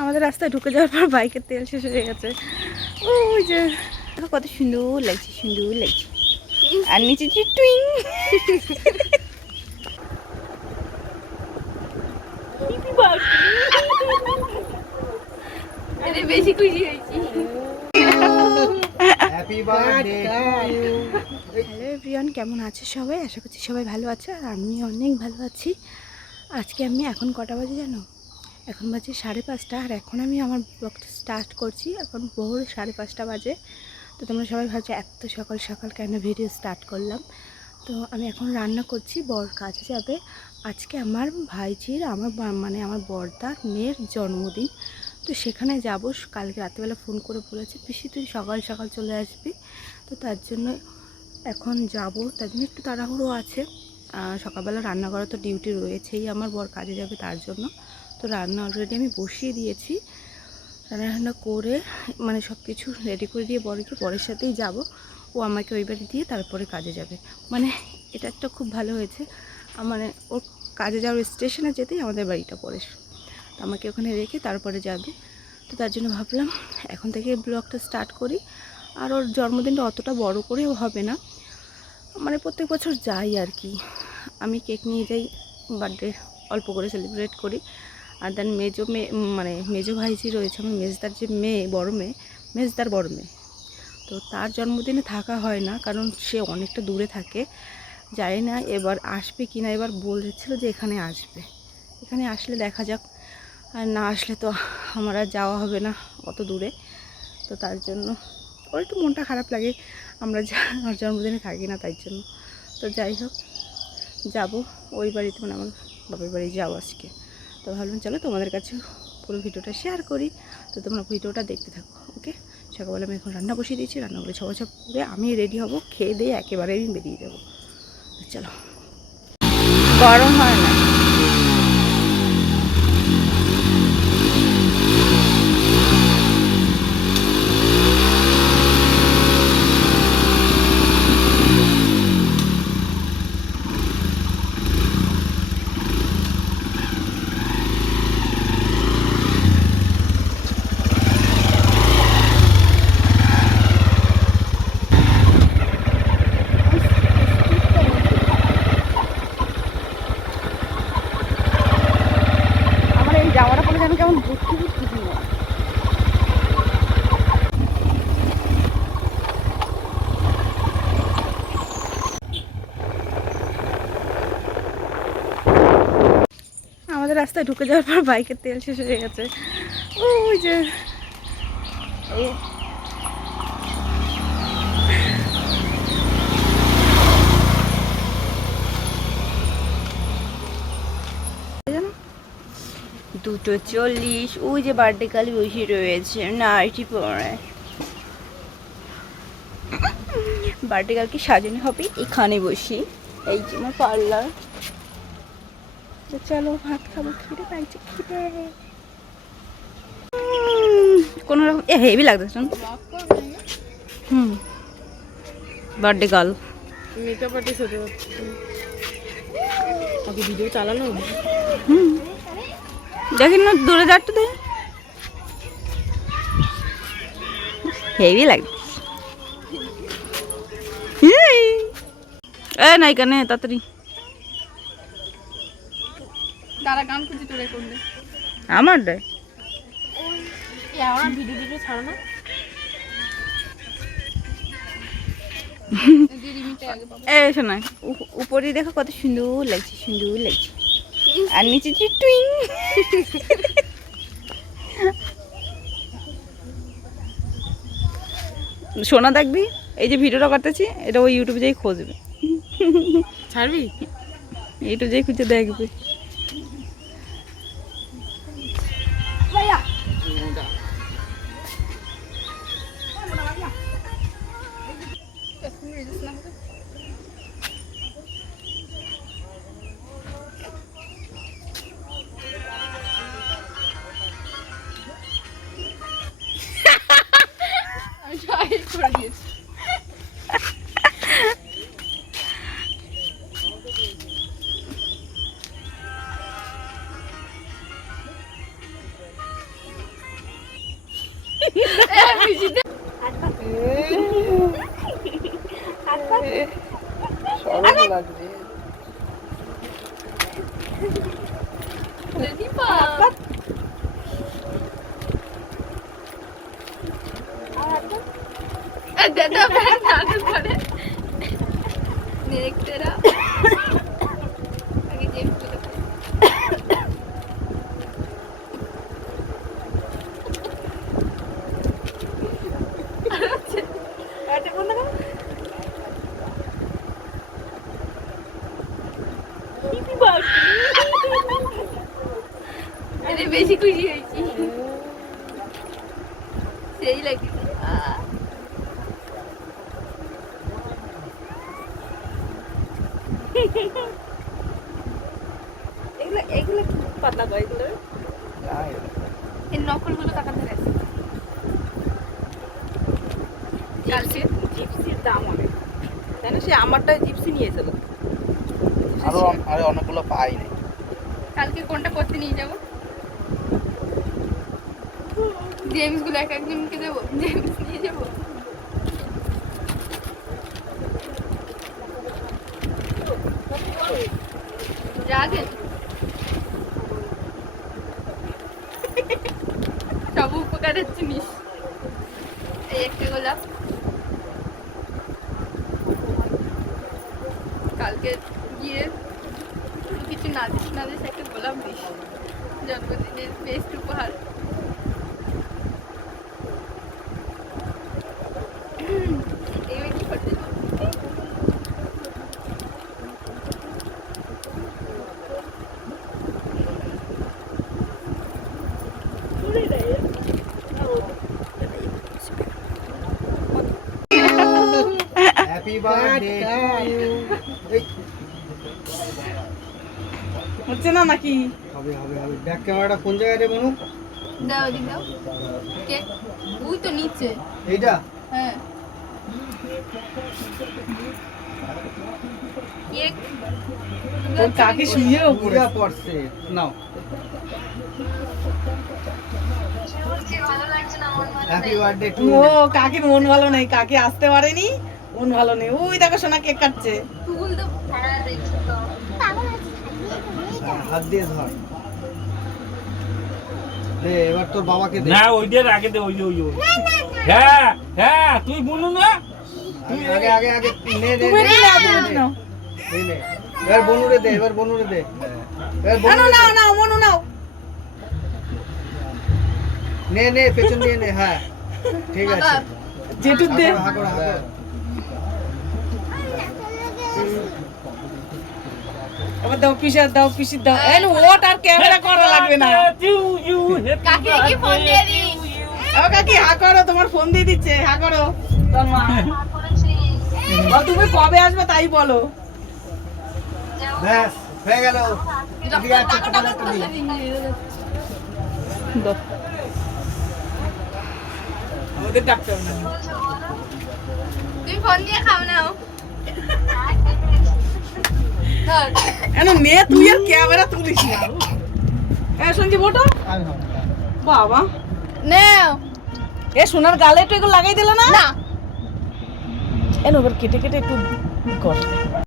আমাদের রাস্তায় ঢুকে যাওয়ার পর বাইকের তেল শেষ হয়ে গেছে। ওই যে কত সুন্দর লাগছে, সুন্দর লাগছে। আর নিচে যে টুইং বেশি খুশি হয়েছি। হ্যালো এভরিওয়ান, কেমন আছে সবাই? আশা করছি সবাই ভালো আছে, আর আমি অনেক ভালো আছি। আজকে আমি এখন কটা বাজে জানো? এখন বাজে 5:30, আর এখন আমি আমার ব্লগটা স্টার্ট করছি। এখন ভোর 5:30 বাজে। তো তোমরা সবাই ভাবছো এত সকাল সকাল কেন ভিডিও স্টার্ট করলাম। তো আমি এখন রান্না করছি, বর কাজে যাবে। আজকে আমার ভাইজির আমার বড়দার মেয়ের জন্মদিন। তো সেখানে যাব। কালকে রাত্রেবেলা ফোন করে বলেছে, পিসি তুই সকাল সকাল চলে আসবি। তো তার জন্য এখন যাব, তার জন্য একটু তাড়াহুড়ো আছে। সকালবেলা রান্না করা তো ডিউটি রয়েছেই, আমার বর কাজে যাবে তার জন্য। তো রান্না অলরেডি আমি বসিয়ে দিয়েছি। রান্না করে মানে সব কিছু রেডি করে দিয়ে বরের সাথেই যাব। ও আমাকে ওই বাড়ি দিয়ে তারপরে কাজে যাবে। মানে এটা একটা খুব ভালো হয়েছে। মানে ওর কাজে যাওয়ার স্টেশনে যেতেই আমাদের বাড়িটা পড়ে, তো আমাকে ওখানে রেখে তারপরে যাবে। তো তার জন্য ভাবলাম এখন থেকে ব্লগটা স্টার্ট করি। আর ওর জন্মদিনটা অতটা বড় করেও হবে না, মানে প্রত্যেক বছর যাই আর কি। আমি কেক নিয়ে যাই, বার্থডে অল্প করে সেলিব্রেট করি। আর দেন মেজো ভাইজি রয়েছে আমার মেজদার যে মেয়ে, মেজদার বড় মেয়ে। তো তার জন্মদিনে থাকা হয় না, কারণ সে অনেকটা দূরে থাকে। জানি না এবার আসবে কি না। এবার বলেছিল যে এখানে আসবে, এখানে আসলে দেখা যাক। আর না আসলে তো আমার আর যাওয়া হবে না অত দূরে। তো তার জন্য ওর একটু মনটা খারাপ লাগে, আমরা আমার জন্মদিনে থাকি না, তাই জন্য। তো যাই হোক, যাব ওই বাড়িতে, মানে আমার বাপের বাড়ি যাবো আজকে। তো ভাবলাম চলো তোমাদের কাছে পুরো ভিডিওটা শেয়ার করি। তো তোমরা ভিডিওটা দেখতে থাকো, ওকে। সকালবেলা আমি এখন রান্না বসিয়ে দিয়েছি, রান্না করে ছবছপ করে আমি রেডি হব, খেয়ে দিয়ে একেবারে আমি বেরিয়ে যাবো। চলো, গরম হয় না। আমার এই জামাটা পরে যেন কেমন বুঝতে বুঝতে না। আমাদের রাস্তায় ঢুকে যাওয়ার পর বাইকের তেল শেষ হয়ে গেছে। ওই যে জানো 2:40, ওই যে বার্থডে কাল বসে রয়েছে নাইটি পরে। বার্থডে কালকে সাজানো হবে এখানে বসি, এই যে আমার পার্লার। তো চলো ভাত খাবো, খিদে পাইছে, খিদে। কোনো রকম হেভি লাগছে শুন। বার্থডে গার্ল মেকআপ আর্টিস্ট হতে হচ্ছে। আগে ভিডিও চালানো। দেখেন না দূরে যাচ্ছে, দেখ হেভি লাগছে। এ নাই কানে তাড়াতাড়ি দাঁড়া, গান খুঁজে তোরে করলে আমার রে আমার ভিডিও ছাড়ো না। এ শোনা, উপরে দেখো কত সুন্দর লাগছে, সুন্দর লাগছে। আর নিচে যে টুইং সোনা দেখবি, এই যে ভিডিওটা করতেছি এটা ওই ইউটিউবে যাই খুঁজবে, ছাড়বি ইউটিউবে যাই খুঁজে দেখবে। সরম লাগছে। বেশি খুশি হয়েছি সেই লাগে এগুলো পাতলা করে এগুলো এই নকলগুলো টাকা ধরে আছে কালকে জিপসির দাম অনেক তাই না? সে আমারটা জিপসি নিয়েছিল আরে অনেকগুলো পাই নাই। কালকে কোনটা করতে নিয়ে যাবো জেমস গুলো এক একজনকে দেবো জেমস নিয়ে যাবো রাগেন সব উপকারের জিনিস এই একটা গোলাপ কালকে গিয়ে কিছু নাদিস একটা গোলাপ দিস জন্মদিনের বেস্ট উপহার এবার কি করতে হ্যাপি বার্থডে হচ্ছে না নাকি? হবে হবে হবে। ব্যাক ক্যামেরাটা কোন জায়গায় রে বনু? দাও দি দাও কে ওই তো নিচে এইটা হ্যাঁ কেক তোর কাকি শুয়েও পুরা পড়ছে নাও। হ্যাপি বার্থডে টু ও কাকির মন ভালো নেই, কাকি আসতে পারেনি, মন ভালো নেই। ওই দেখো সোনা কেক কাটছে। ফুল দাও হাত দিয়ে ধর। দে এবার তোর বাবাকে দে। না ওই দিয়ে আগে দে ওই যে হ্যাঁ হ্যাঁ তুই বলু না আগে আগে আগে নে নে তুমি নে, নাও, নে, তুমি নে। নাও। এই নে। এবার বনুরে দে, এবার বনুরে দে। এবার নাও বনুরে নাও দে। নাও মনু নাও। নে নে পেছন দিয়ে নে, হ্যাঁ ঠিক আছে। জেঠুর দে। হাগর হাগর। এবার দাও পিসার দাও, পিসির দাও। এই ওট আর ক্যামেরা করা লাগবে না। কাকি কি ফোন দিয়ে দিস ও কাকি হা করো, তোমার ফোন দিয়ে দিচ্ছে, হা করো। তোর মা। ও তুমি কবে আসবে তাই বলো। ব্যাস হয়ে গেল। এদিকে একটা চকলেট দিই। দাও। আমাদের ডাকতে হবে না। তুমি ফোন দিয়ে খাও নাও ধর কেন নে তুই আর ক্যামেরা তুলিস না। হ্যাঁ সঞ্জীব ওটো আমি হবে। বাবা। নাও এ সোনার গালে একটু এগুলো লাগাই দিল না? না এবার কেটে কেটে একটু কর।